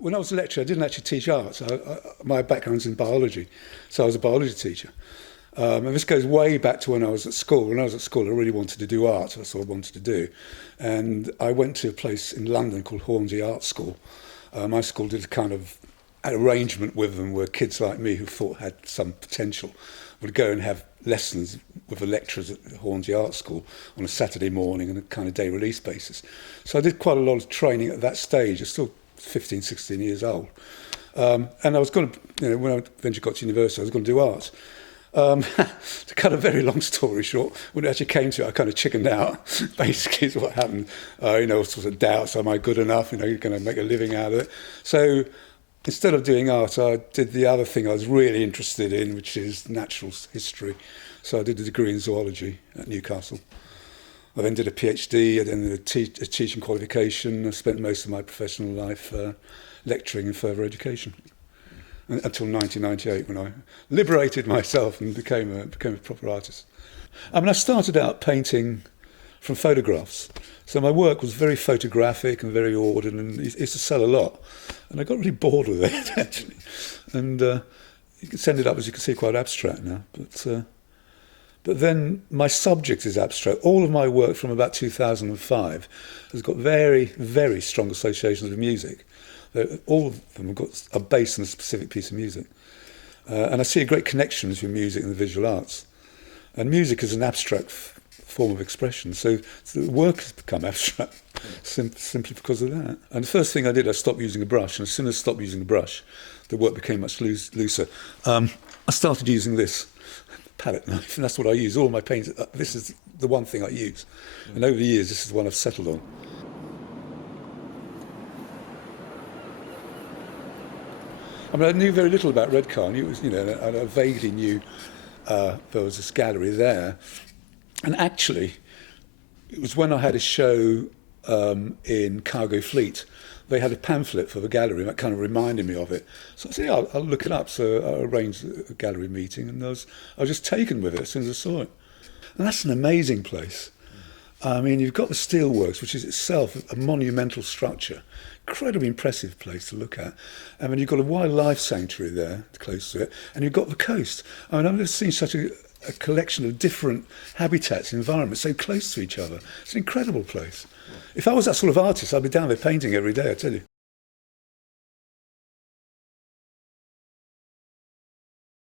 when I was a lecturer, I didn't actually teach art. My background's in biology, so I was a biology teacher. And this goes way back to when I was at school. When I was at school, I really wanted to do art. That's what I wanted to do. And I went to a place in London called Hornsey Art School. My school did a kind of arrangement with them where kids like me who thought had some potential would go and have lessons with the lecturers at Hornsey Art School on a Saturday morning on a kind of day release basis. So I did quite a lot of training at that stage. I was still 15, 16 years old. And I was going to, when I eventually got to university, I was going to do art. To cut a very long story short, when it actually came to it, I kind of chickened out. Basically, is what happened. Sort of doubts: am I good enough? You're going to make a living out of it. So instead of doing art, I did the other thing I was really interested in, which is natural history. So I did a degree in zoology at Newcastle. I then did a PhD, and then a teaching qualification. I spent most of my professional life lecturing in further education. Until 1998, when I liberated myself and became a proper artist. I started out painting from photographs. So my work was very photographic and very ordered, and it used to sell a lot. And I got really bored with it, actually. And it's ended up, as you can see, quite abstract now. But then my subject is abstract. All of my work from about 2005 has got very, very strong associations with music. All of them have got a base in a specific piece of music. And I see a great connection between music and the visual arts. And music is an abstract form of expression. So the work has become abstract simply because of that. And the first thing I did, I stopped using a brush. And as soon as I stopped using a brush, the work became much looser. I started using this palette knife, and that's what I use. All my paints, this is the one thing I use. And over the years, this is the one I've settled on. I knew very little about Redcar. I vaguely knew there was this gallery there. And actually, it was when I had a show in Cargo Fleet. They had a pamphlet for the gallery, and that kind of reminded me of it. So I said, yeah, I'll look it up. So I arranged a gallery meeting, and I was just taken with it as soon as I saw it. And that's an amazing place. You've got the steelworks, which is itself a monumental structure. Incredibly impressive place to look at. You've got a wildlife sanctuary there, close to it, and you've got the coast. I've never seen such a collection of different habitats, environments, so close to each other. It's an incredible place. If I was that sort of artist, I'd be down there painting every day, I tell you.